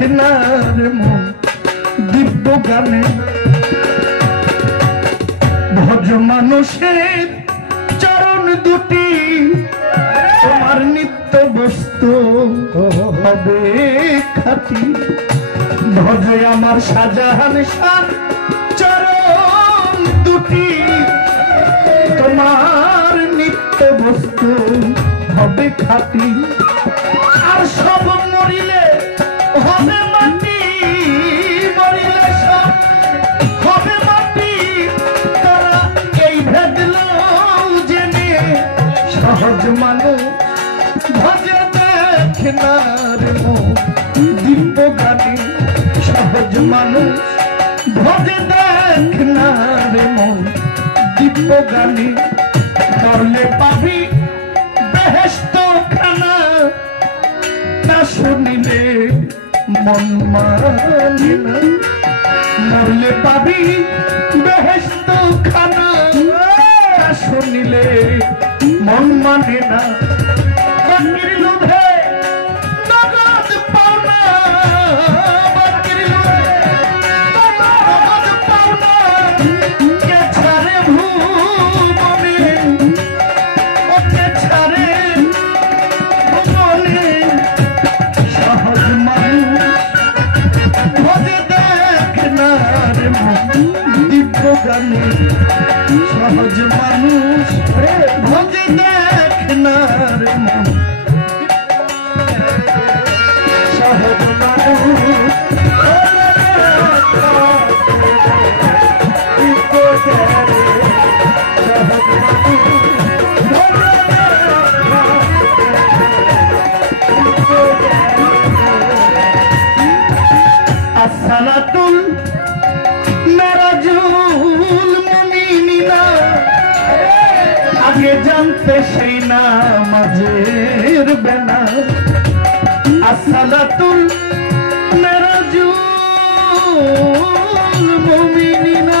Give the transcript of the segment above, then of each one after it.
দেখে না রে মন দিব্য গানে ভজ মানুষের চরণ দুটি তোমার নিত্য বস্তু হবে খাতি ভজে আমার শাহজাহান শাহ চরণ দুটি তোমার নিত্য বস্তু হবে খাতি আর সব মরিলে হবে মাটি মরিলে সব হবে মাটি তারা এই ভেদল জেনে সহজ মানুষ ভজে দেখে না রে মন দিব্য গানে সহজ মানুষ ভজে দেখে না রে মন দিব্য গানে করলে পাবি বেহেশত খানা না শুনিলে মন মানে না মরলে পাবি বেহেশত খানা না শুনিলে মন মানে না বাকির লোভে নগদ পাওনা বাকির লোভে নগদ পাওনা কে ছাড়ে ভুবনে ওকে ছাড়ে ভুবনে সহজ মানুষ ভজে দেখ না রে মন দিব্য গানে সহজ মানুষ ভজে দেখ না রে মন সহজ মানুষ আসসালাতুল মেরাজুল মুমিনিনা আগে জানতে সেই নামাজের বেনা আসসালাতুল মেরাজুল মুমিনিনা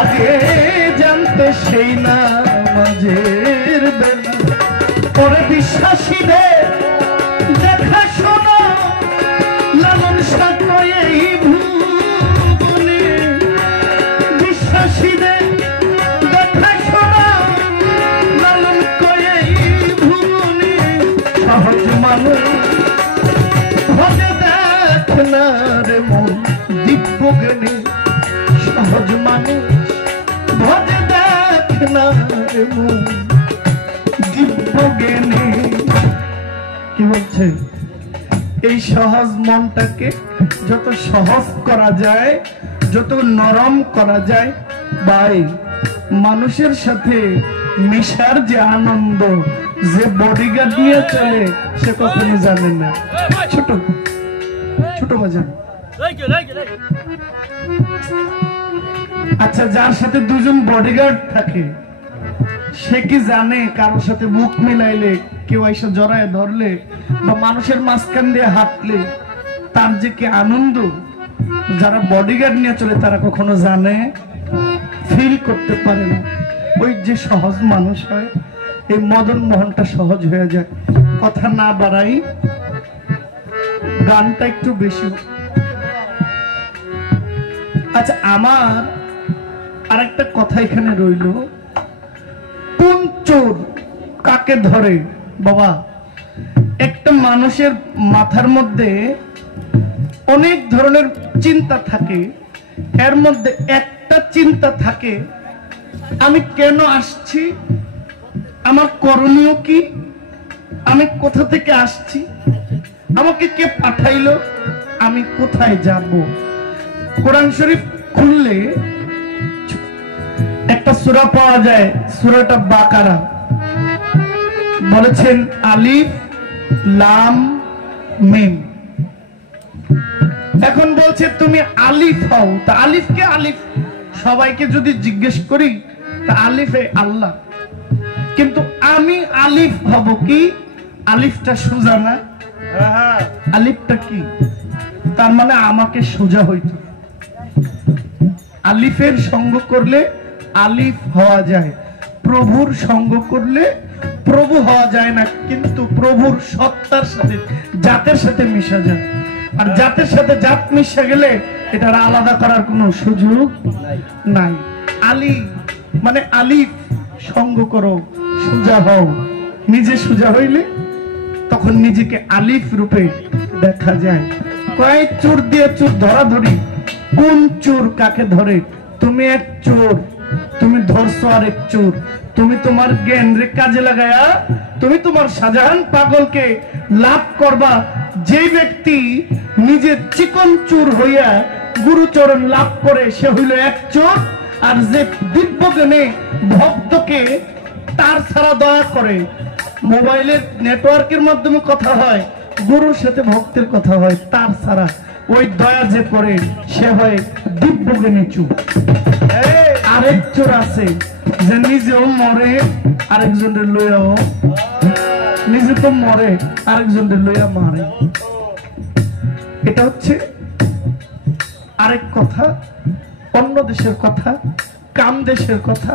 আগে জানতে সেই নামাজের বেনা পরে বিশ্বাসীদের দেখা শোনা লালন সাথে এই ভুবনে বিশ্বাসীদের দেখা শোনা লালন কয়ে এই ভুবনে সহজ মানুষ ভজে দেখ না রে মন দিব্য জ্ঞানে সহজ মানুষ ভজে দেখ না রে মন দিব্য জ্ঞানে কি বলছে এই সহজ মনটাকে যত সহজ করা যায় যত নরম করা যায় ভাই মানুষের সাথে মিশার যে আনন্দ যে বডিগার্ড নিয়ে চলে সে কখনো জানে না ছোট ছোট বাজান আচ্ছা যার সাথে দুজন বডিগার্ড থাকে সে কি জানে কারোর সাথে মুখ মিলাইলে কেউ এসে জড়ায় ধরলে বা মানুষের মাঝখান দিয়ে হাঁটলে তার যে কি আনন্দ যারা বডিগার্ড নিয়ে চলে তারা কখনো জানে ফিল করতে পারে না ওই যে সহজ মানুষ হয় এই মদন মোহনটা সহজ হয়ে যায় কথা না বাড়াই গানটা একটু বেশি আচ্ছা আমার আরেকটা কথা এখানে রইল কোন চোর কাকে ধরে বাবা একটা মানুষের মাথার মধ্যে অনেক ধরনের চিন্তা থাকে এর মধ্যে একটা চিন্তা থাকে আমি কেন আসছি আমার করণীয় কি আমি কোথা থেকে আসছি আমাকে কে পাঠাইলো আমি কোথায় যাব কোরআন শরীফ খুললে একটা সূরা পাওয়া যায় সূরাটা বাকারা বলেছেন আলিফ লাম মিম এখন বলছে তুমি আলিফ হও তা আলিফ কে আলিফ সবাইকে যদি জিজ্ঞেস করি তা আলিফে আল্লাহ কিন্তু আমি আলিফ হব কি আলিফটা সোজা না আলিফটা কি তার মানে আমাকে সোজা হইতো আলিফের সঙ্গ করলে আলিফ হওয়া যায় প্রভুর সঙ্গ করলে প্রভু হওয়া যায় না, কিন্তু প্রভুর সত্তার সাথে জাতের সাথে মিশা যায়। আর জাতের সাথে জাত মিশা গেলে এটা আলাদা করার কোনো সুযোগ নাই। আলী মানে আলিফ, সঙ্গ করো, সোজা হও। নিজে সোজা হইলে তখন নিজেকে আলিফ রূপে দেখা যায়। কয়েক চোর দিয়ে চোর ধরাধরি, কোন চোর কাকে ধরে? তুমি এক চোর, তুমি ধরছো আরেক চোর। তুমি তোমার জ্ঞান রে কাজে লাগায়া তুমি তোমার শাহজাহান পাগলকে লাভ করবা। যে ব্যক্তি নিজে চিকন চোর হইয়া গুরুচরণ লাভ করে সে হইল এক চোর। আর যে দিব্য জ্ঞানে ভক্তকে তার ছাড়া দয়া করে, মোবাইলের নেটওয়ার্কের মাধ্যমে কথা হয়, গুরুর সাথে ভক্তের কথা হয়, তার ছাড়া ওই দয়া যে করে সে হয় দিব্য জ্ঞানী চোর। আরেক চোর আছে যে নিজেও মরে আরেকজনের লইয়াও, নিজে তো মরে আরেকজনের লইয়া মারে। এটা হচ্ছে আরেক কথা, অন্য দেশের কথা, কাম দেশের কথা।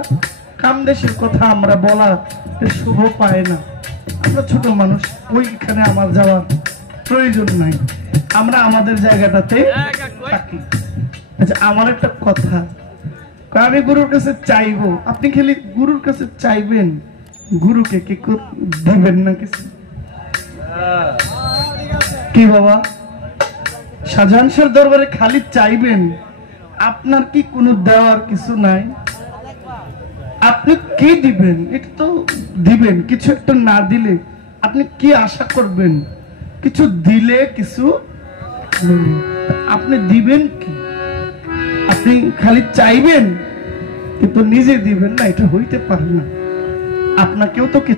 কাম দেশের কথা আমরা বলা শুভ পায় না, আমরা ছোট মানুষ, ওইখানে আমার যাওয়ার প্রয়োজন নাই, আমরা আমাদের জায়গাটাতে থাকি। আচ্ছা, আমার একটা কথা, আমি গুরুর কাছে চাইবো, আপনি খালি গুরুর কাছে চাইবেন, গুরুকে কি দিবেন না কিছু? কি বাবা, শাহজাহান শাহর দরবারে খালি চাইবেন, আপনার কি কোনো দেওয়ার কিছু নাই? আপনি কি দিবেন? এটা তো দিবেন, কিছু একটা না দিলে আপনি কি আশা করবেন? কিছু দিলে কিছু আপনি দিবেন কি? আপনি খালি চাইবেন কিন্তু নিজে দিবেন না, এটা হইতে পারে না। আপনাকেও তো কিছু